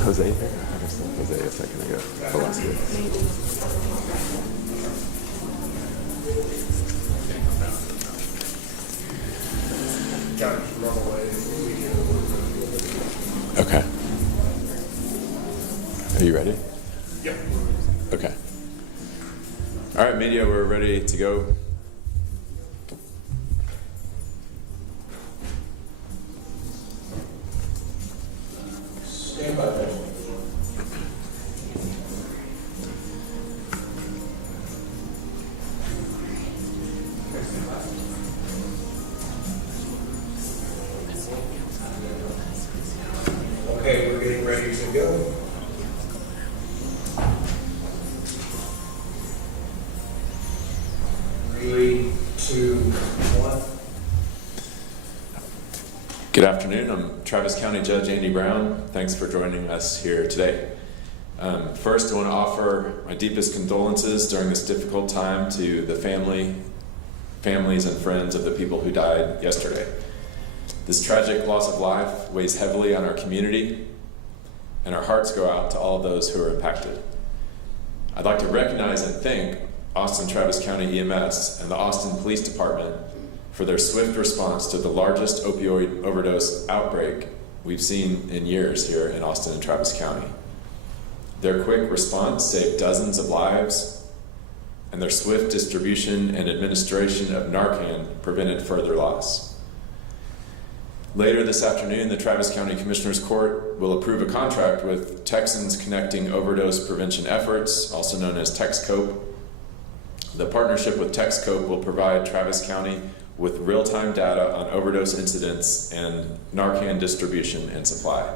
Jose here? I just saw Jose a second ago. Oh, that's good. Okay. Are you ready? Yep. Okay. All right, media, we're ready to go. Stand by there. Okay, we're getting ready to go. Three, two, one. Good afternoon. I'm Travis County Judge Andy Brown. Thanks for joining us here today. First, I want to offer my deepest condolences during this difficult time to the families and friends of the people who died yesterday. This tragic loss of life weighs heavily on our community, and our hearts go out to all of those who are impacted. I'd like to recognize and thank Austin Travis County EMS and the Austin Police Department for their swift response to the largest opioid overdose outbreak we've seen in years here in Austin and Travis County. Their quick response saved dozens of lives, and their swift distribution and administration of Narcan prevented further loss. Later this afternoon, the Travis County Commissioners Court will approve a contract with Texans Connecting Overdose Prevention Efforts, also known as TexCOPE. The partnership with TexCOPE will provide Travis County with real-time data on overdose incidents and Narcan distribution and supply.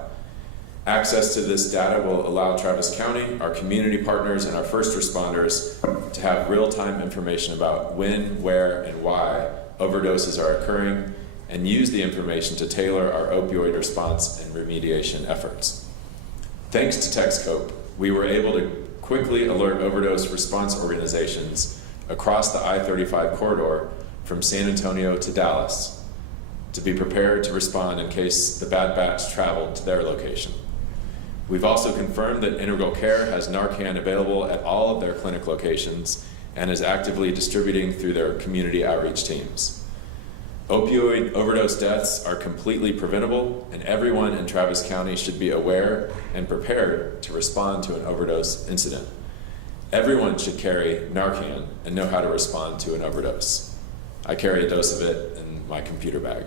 Access to this data will allow Travis County, our community partners, and our first responders to have real-time information about when, where, and why overdoses are occurring, and use the information to tailor our opioid response and remediation efforts. Thanks to TexCOPE, we were able to quickly alert overdose response organizations across the I-35 corridor from San Antonio to Dallas to be prepared to respond in case the bad batch traveled to their location. We've also confirmed that Integral Care has Narcan available at all of their clinic locations and is actively distributing through their community outreach teams. Opioid overdose deaths are completely preventable, and everyone in Travis County should be aware and prepared to respond to an overdose incident. Everyone should carry Narcan and know how to respond to an overdose. I carry a dose of it in my computer bag.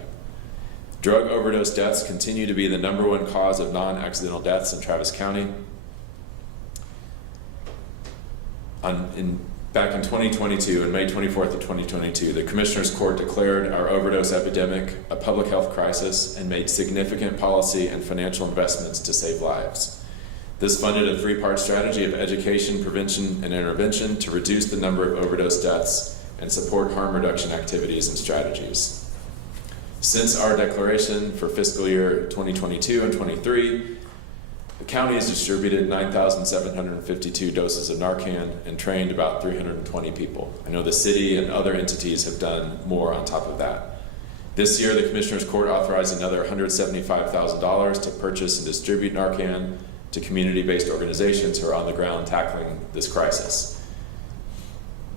Drug overdose deaths continue to be the #1 cause of non-accidental deaths in Travis County. Back in 2022, on May 24th of 2022, the Commissioners Court declared our overdose epidemic a public health crisis and made significant policy and financial investments to save lives. This funded a 3-part strategy of education, prevention, and intervention to reduce the number of overdose deaths and support harm reduction activities and strategies. Since our declaration for fiscal year 2022 and 23, the county has distributed 9,752 doses of Narcan and trained about 320 people. I know the city and other entities have done more on top of that. This year, the Commissioners Court authorized another $175,000 to purchase and distribute Narcan to community-based organizations who are on the ground tackling this crisis.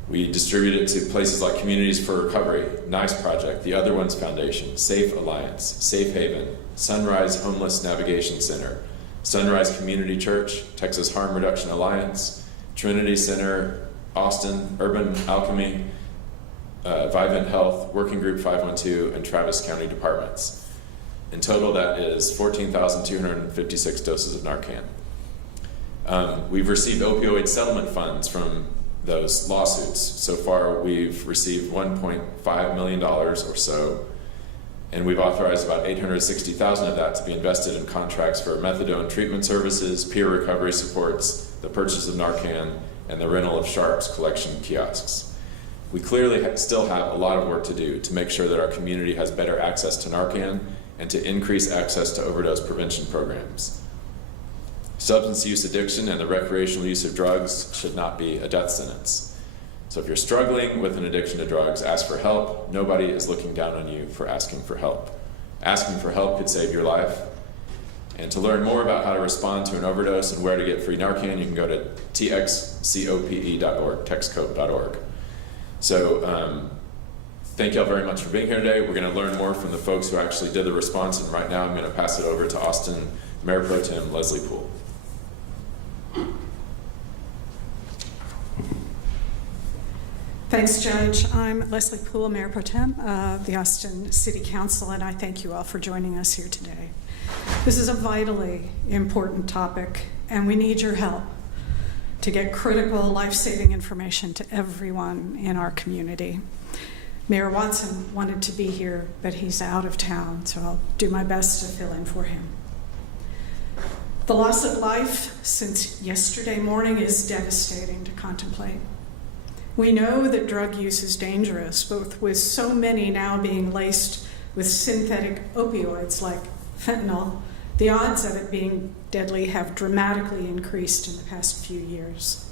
We distribute it to places like Communities for Recovery, NICE Project, the Other Ones Foundation, Safe Alliance, Safe Haven, Sunrise Homeless Navigation Center, Sunrise Community Church, Texas Harm Reduction Alliance, Trinity Center, Austin, Urban Alchemy, Vivint Health, Working Group 512, and Travis County Departments. In total, that is 14,256 doses of Narcan. We've received opioid settlement funds from those lawsuits. So far, we've received $1.5 million or so, and we've authorized about $860,000 of that to be invested in contracts for methadone treatment services, peer recovery supports, the purchase of Narcan, and the rental of Sharps collection kiosks. We clearly still have a lot of work to do to make sure that our community has better access to Narcan and to increase access to overdose prevention programs. Substance use addiction and the recreational use of drugs should not be a death sentence. So if you're struggling with an addiction to drugs, ask for help. Nobody is looking down on you for asking for help. Asking for help could save your life. And to learn more about how to respond to an overdose and where to get free Narcan, you can go to txcope.org, textcope.org. So thank y'all very much for being here today. We're going to learn more from the folks who actually did the response, and right now I'm going to pass it over to Austin Mayor Pro Tem Leslie Poole. Thanks, Judge. I'm Leslie Poole, Mayor Pro Tem of the Austin City Council, and I thank you all for joining us here today. This is a vitally important topic, and we need your help to get critical, life-saving information to everyone in our community. Mayor Watson wanted to be here, but he's out of town, so I'll do my best to fill in for him. The loss of life since yesterday morning is devastating to contemplate. We know that drug use is dangerous, both with so many now being laced with synthetic opioids like fentanyl. The odds of it being deadly have dramatically increased in the past few years.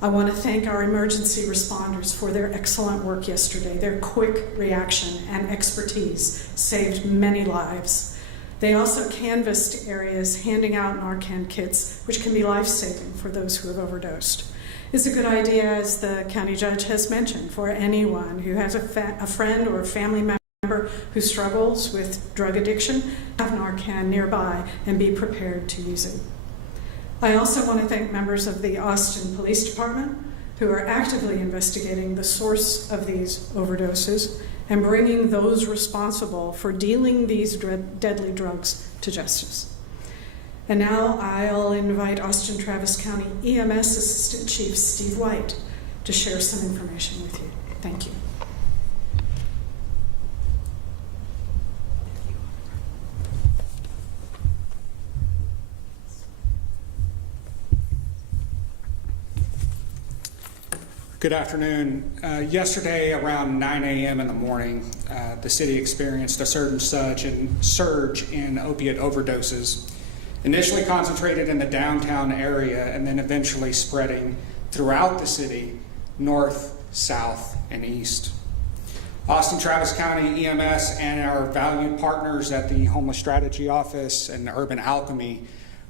I want to thank our emergency responders for their excellent work yesterday. Their quick reaction and expertise saved many lives. They also canvassed areas handing out Narcan kits, which can be life-saving for those who have overdosed. It's a good idea, as the county judge has mentioned, for anyone who has a friend or a family member who struggles with drug addiction, have Narcan nearby and be prepared to use it. I also want to thank members of the Austin Police Department who are actively investigating the source of these overdoses and bringing those responsible for dealing these deadly drugs to justice. And now I'll invite Austin Travis County EMS Assistant Chief Steve White to share some information with you. Thank you. Good afternoon. Yesterday around 9 a.m. in the morning, the city experienced a surge in opiate overdoses, initially concentrated in the downtown area and then eventually spreading throughout the city, north, south, and east. Austin Travis County EMS and our valued partners at the Homeless Strategy Office and Urban Alchemy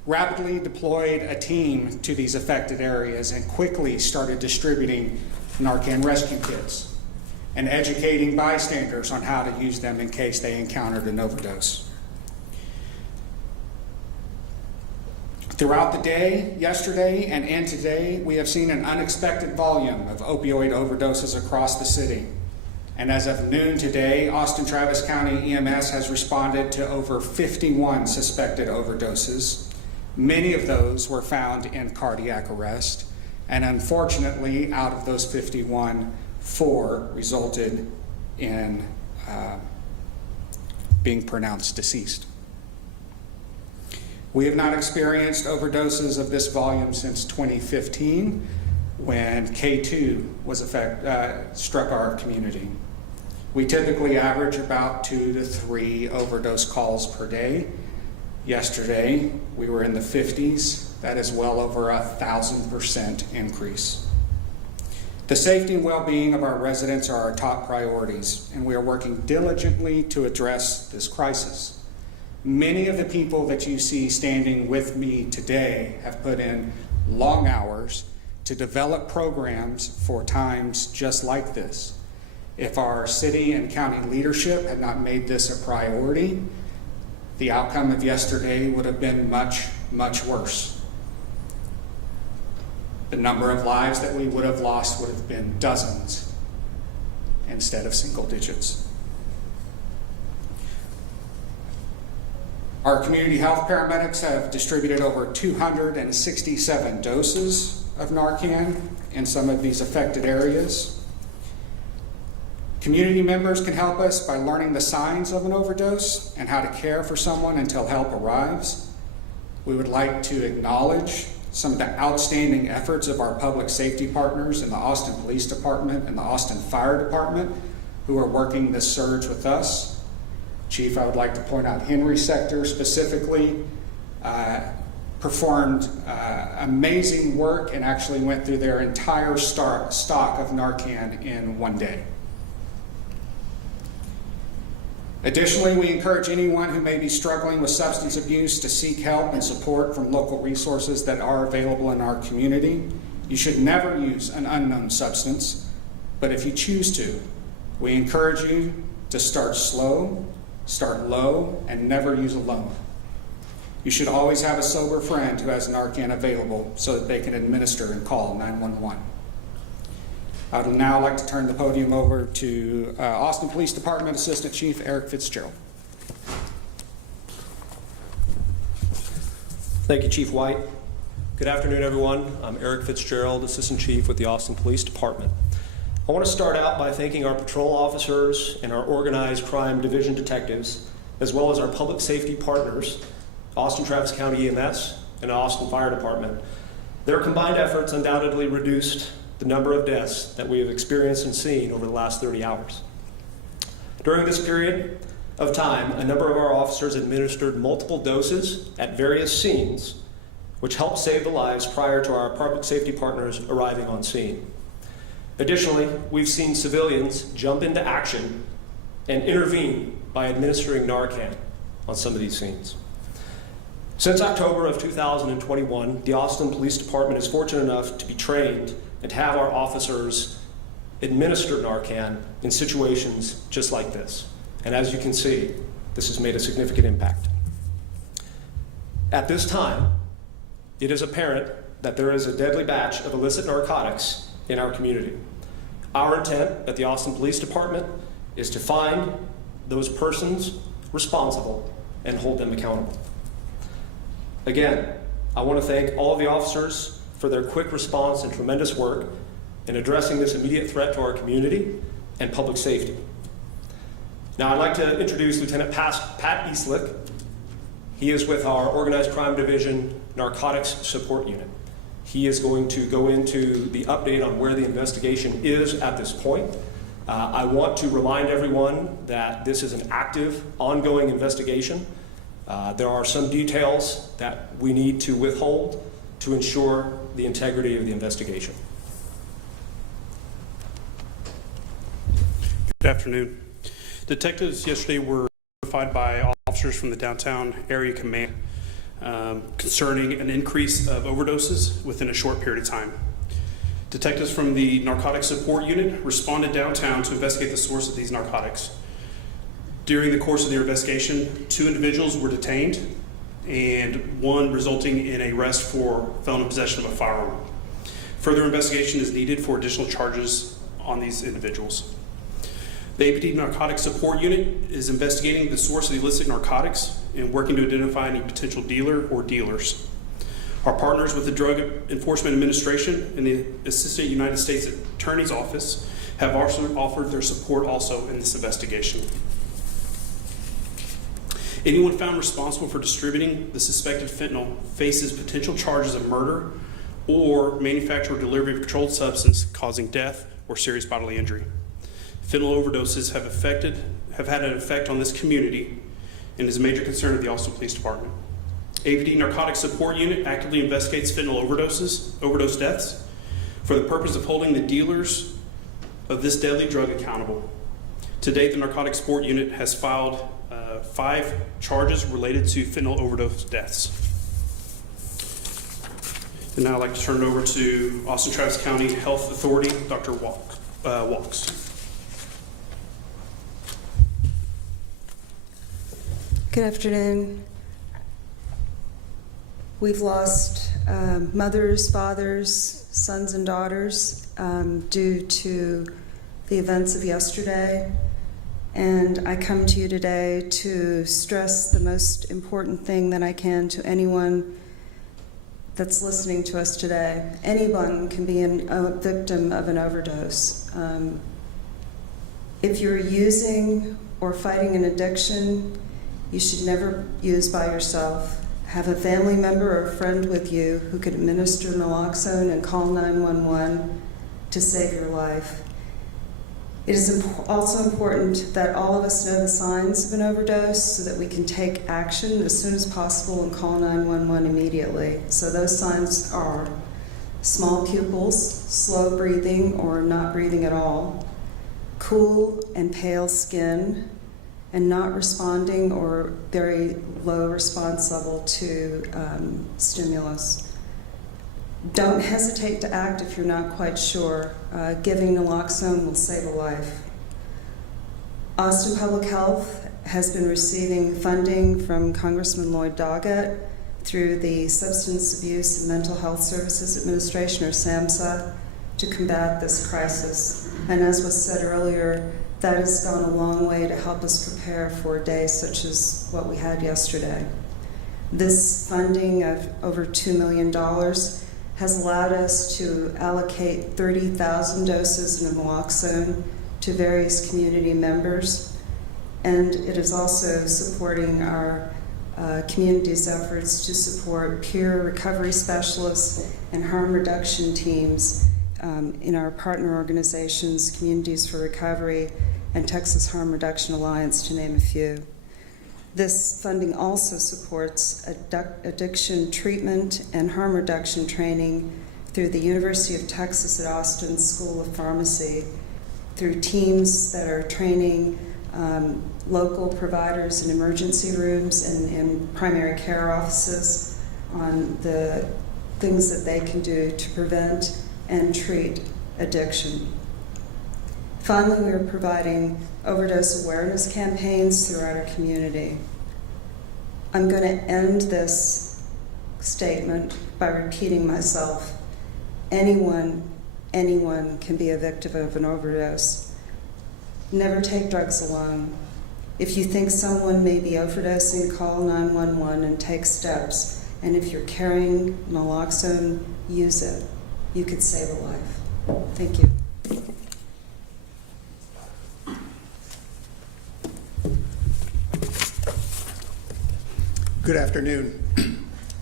rapidly deployed a team to these affected areas and quickly started distributing Narcan rescue kits and educating bystanders on how to use them in case they encountered an overdose. Throughout the day, yesterday, and today, we have seen an unexpected volume of opioid overdoses across the city. And as of noon today, Austin Travis County EMS has responded to over 51 suspected overdoses. Many of those were found in cardiac arrest, and unfortunately, out of those 51, 4 resulted in being pronounced deceased. We have not experienced overdoses of this volume since 2015, when K2 was struck our community. We typically average about 2 to 3 overdose calls per day. Yesterday, we were in the 50s. That is well over 1,000% increase. The safety and well-being of our residents are our top priorities, and we are working diligently to address this crisis. Many of the people that you see standing with me today have put in long hours to develop programs for times just like this. If our city and county leadership had not made this a priority, the outcome of yesterday would have been much, much worse. The number of lives that we would have lost would have been dozens instead of single digits. Our community health paramedics have distributed over 267 doses of Narcan in some of these affected areas. Community members can help us by learning the signs of an overdose and how to care for someone until help arrives. We would like to acknowledge some of the outstanding efforts of our public safety partners in the Austin Police Department and the Austin Fire Department who are working this surge with us. Chief, I would like to point out Henry Sector specifically performed amazing work and actually went through their entire stock of Narcan in one day. Additionally, we encourage anyone who may be struggling with substance abuse to seek help and support from local resources that are available in our community. You should never use an unknown substance, but if you choose to, we encourage you to start slow, start low, and never use alone. You should always have a sober friend who has Narcan available so that they can administer and call 911. I would now like to turn the podium over to Austin Police Department Assistant Chief Eric Fitzgerald. Thank you, Chief White. Good afternoon, everyone. I'm Eric Fitzgerald, Assistant Chief with the Austin Police Department. I want to start out by thanking our patrol officers and our organized crime division detectives, as well as our public safety partners, Austin Travis County EMS and Austin Fire Department. Their combined efforts undoubtedly reduced the number of deaths that we have experienced and seen over the last 30 hours. During this period of time, a number of our officers administered multiple doses at various scenes, which helped save the lives prior to our public safety partners arriving on scene. Additionally, we've seen civilians jump into action and intervene by administering Narcan on some of these scenes. Since October of 2021, the Austin Police Department is fortunate enough to be trained and to have our officers administer Narcan in situations just like this. And as you can see, this has made a significant impact. At this time, it is apparent that there is a deadly batch of illicit narcotics in our community. Our intent at the Austin Police Department is to find those persons responsible and hold them accountable. Again, I want to thank all of the officers for their quick response and tremendous work in addressing this immediate threat to our community and public safety. Now I'd like to introduce Lieutenant Pat Eastlick. He is with our Organized Crime Division Narcotics Support Unit. He is going to go into the update on where the investigation is at this point. I want to remind everyone that this is an active, ongoing investigation. There are some details that we need to withhold to ensure the integrity of the investigation. Good afternoon. Detectives yesterday were notified by officers from the downtown area command concerning an increase of overdoses within a short period of time. Detectives from the Narcotics Support Unit responded downtown to investigate the source of these narcotics. During the course of their investigation, 2 individuals were detained and 1 resulting in an arrest for felon in possession of a firearm. Further investigation is needed for additional charges on these individuals. The APD Narcotics Support Unit is investigating the source of the illicit narcotics and working to identify any potential dealer or dealers. Our partners with the Drug Enforcement Administration and the Assistant United States Attorney's Office have also offered their support also in this investigation. Anyone found responsible for distributing the suspected fentanyl faces potential charges of murder or manufacture or delivery of a controlled substance causing death or serious bodily injury. Fentanyl overdoses have had an effect on this community and is a major concern of the Austin Police Department. APD Narcotics Support Unit actively investigates fentanyl overdose deaths for the purpose of holding the dealers of this deadly drug accountable. To date, the Narcotics Support Unit has filed 5 charges related to fentanyl overdose deaths. And now I'd like to turn it over to Austin Travis County Health Authority, Dr. Walks. Good afternoon. We've lost mothers, fathers, sons, and daughters due to the events of yesterday. And I come to you today to stress the most important thing that I can to anyone that's listening to us today. Anyone can be a victim of an overdose. If you're using or fighting an addiction, you should never use by yourself. Have a family member or a friend with you who can administer naloxone and call 911 to save your life. It is also important that all of us know the signs of an overdose so that we can take action as soon as possible and call 911 immediately. So those signs are small pupils, slow breathing or not breathing at all, cool and pale skin, and not responding or very low response level to stimulus. Don't hesitate to act if you're not quite sure. Giving naloxone will save a life. Austin Public Health has been receiving funding from Congressman Lloyd Doggett through the Substance Abuse and Mental Health Services Administration, or SAMHSA, to combat this crisis. And as was said earlier, that has gone a long way to help us prepare for days such as what we had yesterday. This funding of over $2 million has allowed us to allocate 30,000 doses of naloxone to various community members, and it is also supporting our community's efforts to support peer recovery specialists and harm reduction teams in our partner organizations, Communities for Recovery and Texas Harm Reduction Alliance, to name a few. This funding also supports addiction treatment and harm reduction training through the University of Texas at Austin School of Pharmacy, through teams that are training local providers in emergency rooms and primary care offices on the things that they can do to prevent and treat addiction. Finally, we are providing overdose awareness campaigns throughout our community. I'm going to end this statement by repeating myself. Anyone can be a victim of an overdose. Never take drugs alone. If you think someone may be overdosing, call 911 and take steps. And if you're carrying naloxone, use it. You could save a life. Thank you. Good afternoon.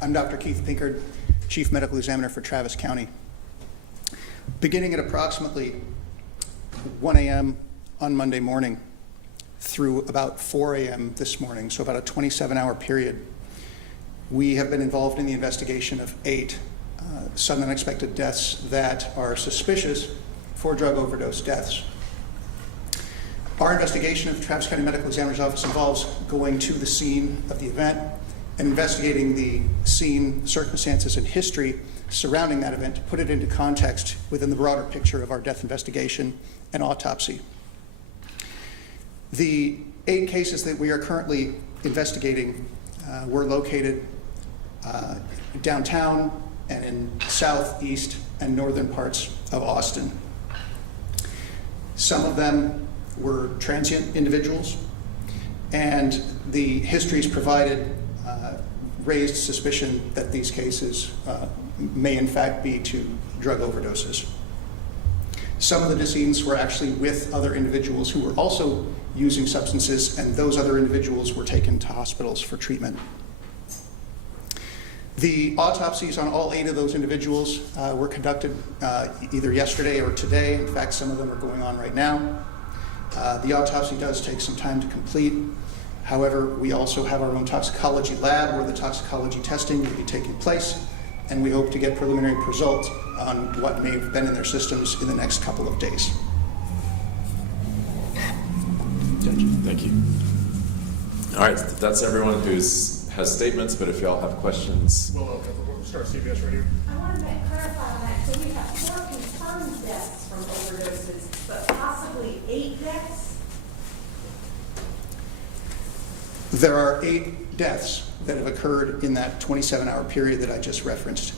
I'm Dr. Keith Pinkard, Chief Medical Examiner for Travis County. Beginning at approximately 1 a.m. on Monday morning through about 4 a.m. this morning, so about a 27-hour period, we have been involved in the investigation of 8 sudden unexpected deaths that are suspicious for drug overdose deaths. Our investigation of the Travis County Medical Examiner's Office involves going to the scene of the event and investigating the scene, circumstances, and history surrounding that event to put it into context within the broader picture of our death investigation and autopsy. The 8 cases that we are currently investigating were located downtown and in southeast and northern parts of Austin. Some of them were transient individuals, and the histories provided raised suspicion that these cases may in fact be to drug overdoses. Some of the decedents were actually with other individuals who were also using substances, and those other individuals were taken to hospitals for treatment. The autopsies on all 8 of those individuals were conducted either yesterday or today. In fact, some of them are going on right now. The autopsy does take some time to complete. However, we also have our own toxicology lab where the toxicology testing will be taking place, and we hope to get preliminary results on what may have been in their systems in the next couple of days. Thank you. All right, that's everyone who has statements, but if y'all have questions. We'll start CBS right here. I want to clarify on that. So we have 4 confirmed deaths from overdoses, but possibly 8 deaths? There are 8 deaths that have occurred in that 27-hour period that I just referenced.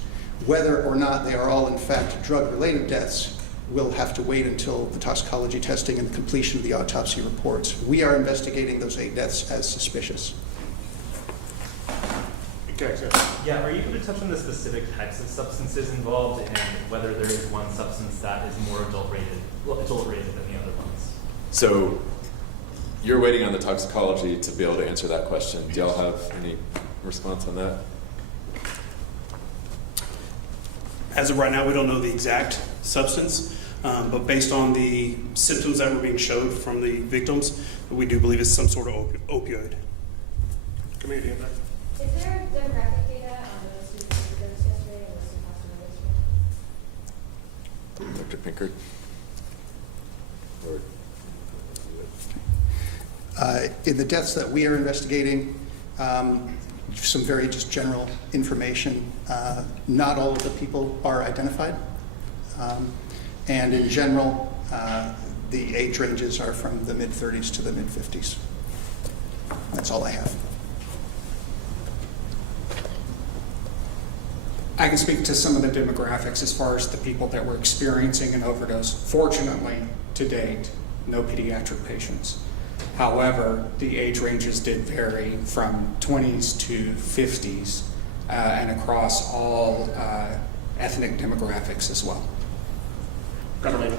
Whether or not they are all in fact drug-related deaths, we'll have to wait until the toxicology testing and the completion of the autopsy reports. We are investigating those 8 deaths as suspicious. Okay, so. Yeah, are you able to touch on the specific types of substances involved and whether there is one substance that is more adult-rated than the other ones? So you're waiting on the toxicology to be able to answer that question. Do y'all have any response on that? As of right now, we don't know the exact substance, but based on the symptoms that were being showed from the victims, we do believe it's some sort of opioid. Community impact. Is there demographic data on those who overdosed yesterday and those who passed away yesterday? Dr. Pinkard? In the deaths that we are investigating, some very just general information. Not all of the people are identified. And in general, the age ranges are from the mid-30s to the mid-50s. That's all I have. I can speak to some of the demographics as far as the people that were experiencing an overdose. Fortunately, to date, no pediatric patients. However, the age ranges did vary from 20s to 50s and across all ethnic demographics as well. Carolina.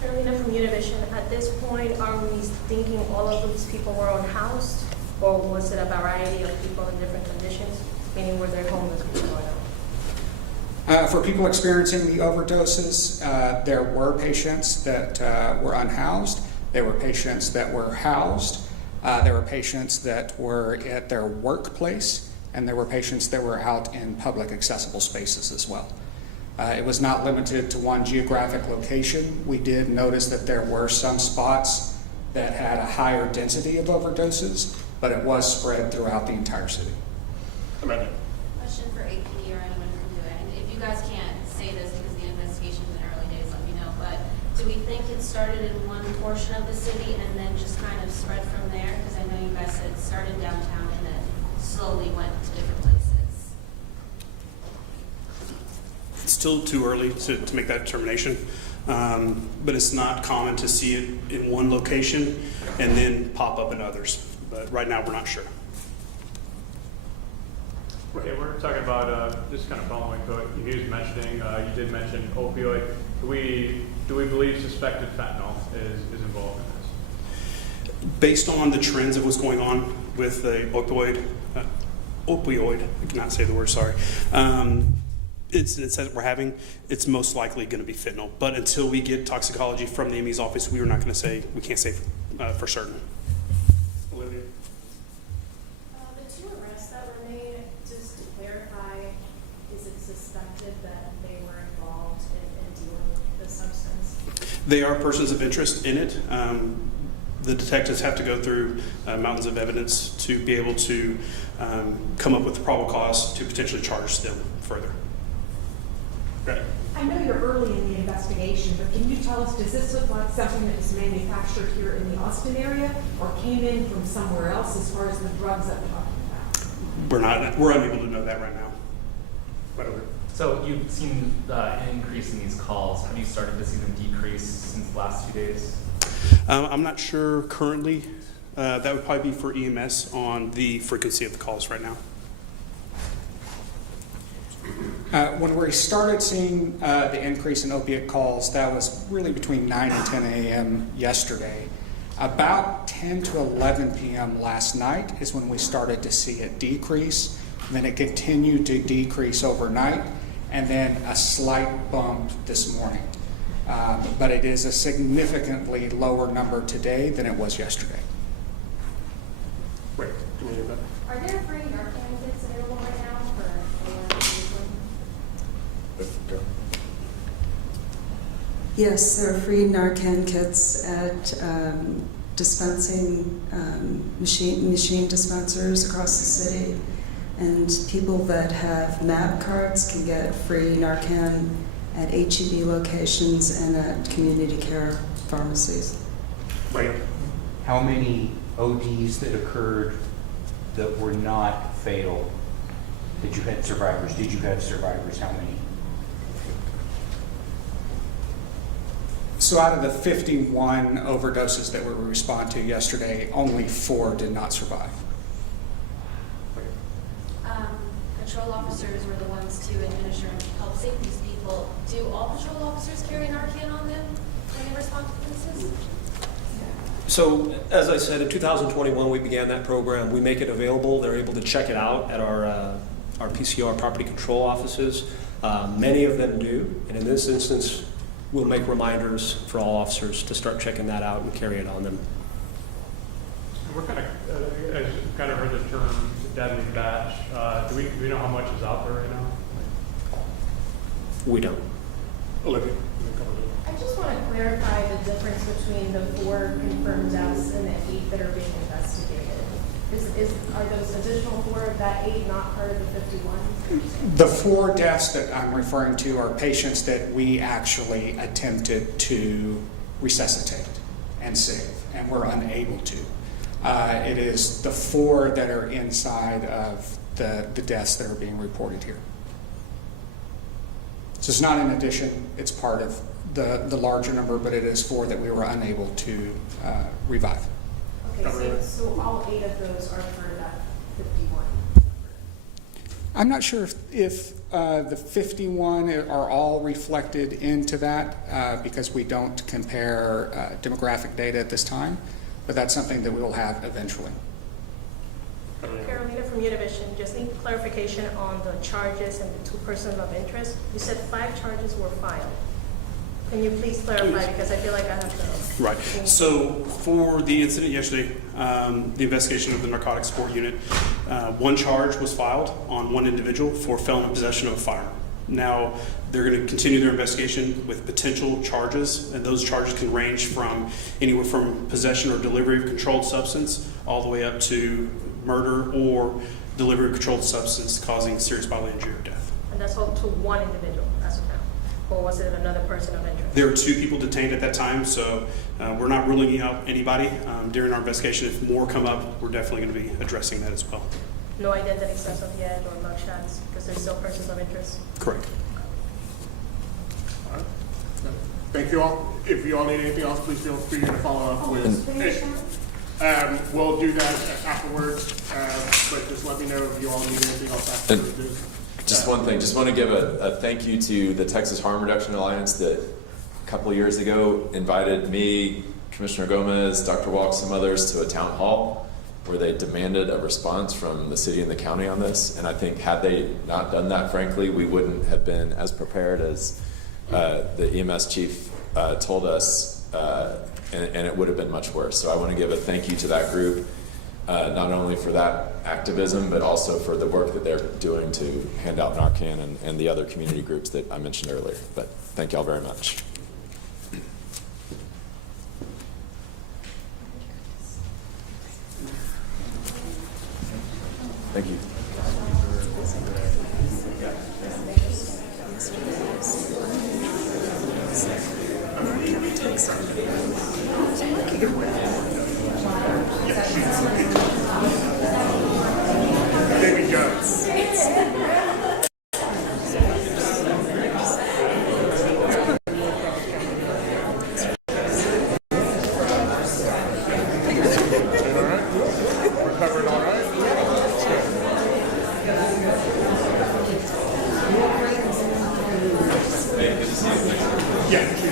Carolina from Univision. At this point, are we thinking all of these people were unhoused, or was it a variety of people in different conditions, meaning were there homeless people or no? For people experiencing the overdoses, there were patients that were unhoused. There were patients that were housed. There were patients that were at their workplace, and there were patients that were out in public accessible spaces as well. It was not limited to one geographic location. We did notice that there were some spots that had a higher density of overdoses, but it was spread throughout the entire city. Amanda. Question for AP or anyone who can do it. And if you guys can't say this because the investigation's in the early days, let me know. But do we think it started in one portion of the city and then just kind of spread from there? Because I know you guys said it started downtown and then slowly went to different places. It's still too early to make that determination, but it's not common to see it in one location and then pop up in others. But right now, we're not sure. Okay, we're talking about just kind of following what he was mentioning. You did mention opioid. Do we believe suspected fentanyl is involved in this? Based on the trends of what's going on with the opioid, I cannot say the word, sorry. It's that we're having, it's most likely going to be fentanyl. But until we get toxicology from the ME's office, we can't say for certain. Olivia. The two arrests that were made, just to clarify, is it suspected that they were involved in dealing with the substance? They are persons of interest in it. The detectives have to go through mountains of evidence to be able to come up with the probable cause to potentially charge them further. Right. I know you're early in the investigation, but can you tell us, does this look like something that was manufactured here in the Austin area or came in from somewhere else as far as the drugs that we're talking about? We're unable to know that right now. Right over. So you've seen an increase in these calls. Have you started to see them decrease since the last 2 days? I'm not sure currently. That would probably be for EMS on the frequency of the calls right now. When we started seeing the increase in opiate calls, that was really between 9 and 10 a.m. yesterday. About 10 to 11 p.m. last night is when we started to see it decrease. Then it continued to decrease overnight, and then a slight bump this morning. But it is a significantly lower number today than it was yesterday. Right. Are there free Narcan kits available right now for anyone who's Yes, there are free Narcan kits at dispensing machine dispensers across the city, and people that have MAP cards can get free Narcan at HEB locations and at community care pharmacies. Right. How many ODs that occurred that were not fatal? That you had survivors? Did you have survivors? How many? So out of the 51 overdoses that we responded to yesterday, only 4 did not survive. Patrol officers were the ones to administer and help save these people. Do all patrol officers carry Narcan on them when they respond to cases? So, as I said, in 2021 we began that program. We make it available. They're able to check it out at our PCR property control offices. Many of them do, and in this instance, we'll make reminders for all officers to start checking that out and carry it on them. We're kind of heard the term deadly batch. Do we know how much is out there right now? We don't. Olivia. I just want to clarify the difference between the 4 confirmed deaths and the 8 that are being investigated. are those additional 4 of that 8 not part of the 51? The 4 deaths that I'm referring to are patients that we actually attempted to resuscitate and save, and were unable to. It is the 4 that are inside of the deaths that are being reported here. So it's not in addition, it's part of the larger number, but it is 4 that we were unable to revive. Okay, so all 8 of those are part of that 51? I'm not sure if the 51 are all reflected into that because we don't compare demographic data at this time, but that's something that we will have eventually. Carolina from Univision, just need clarification on the charges and the 2 persons of interest. You said 5 charges were filed. Can you please clarify, because I feel like I have to... Right. So for the incident yesterday, the investigation of the Narcotics Support Unit, 1 charge was filed on 1 individual for felon in possession of a firearm. Now, they're going to continue their investigation with potential charges, and those charges can range from anywhere from possession or delivery of controlled substance all the way up to murder or delivery of controlled substance causing serious bodily injury or death. And that's all to 1 individual as of now? Or was it another person of interest? There were 2 people detained at that time, so we're not ruling out anybody. During our investigation, if more come up, we're definitely going to be addressing that as well. No identity as of yet or mugshots, because there's still persons of interest? Correct. All right. Thank you all. If you all need anything else, please feel free to follow up with. We'll do that afterwards, but just let me know if you all need anything else afterwards. Just one thing, just want to give a thank you to the Texas Harm Reduction Alliance that a couple of years ago invited me, Commissioner Gomez, Dr. Walk, some others to a town hall where they demanded a response from the city and the county on this. And I think had they not done that, frankly, we wouldn't have been as prepared as the EMS chief told us, and it would have been much worse. So I want to give a thank you to that group. Not only for that activism, but also for the work that they're doing to hand out Narcan and the other community groups that I mentioned earlier. But thank y'all very much. Thank you. There we go. Yeah.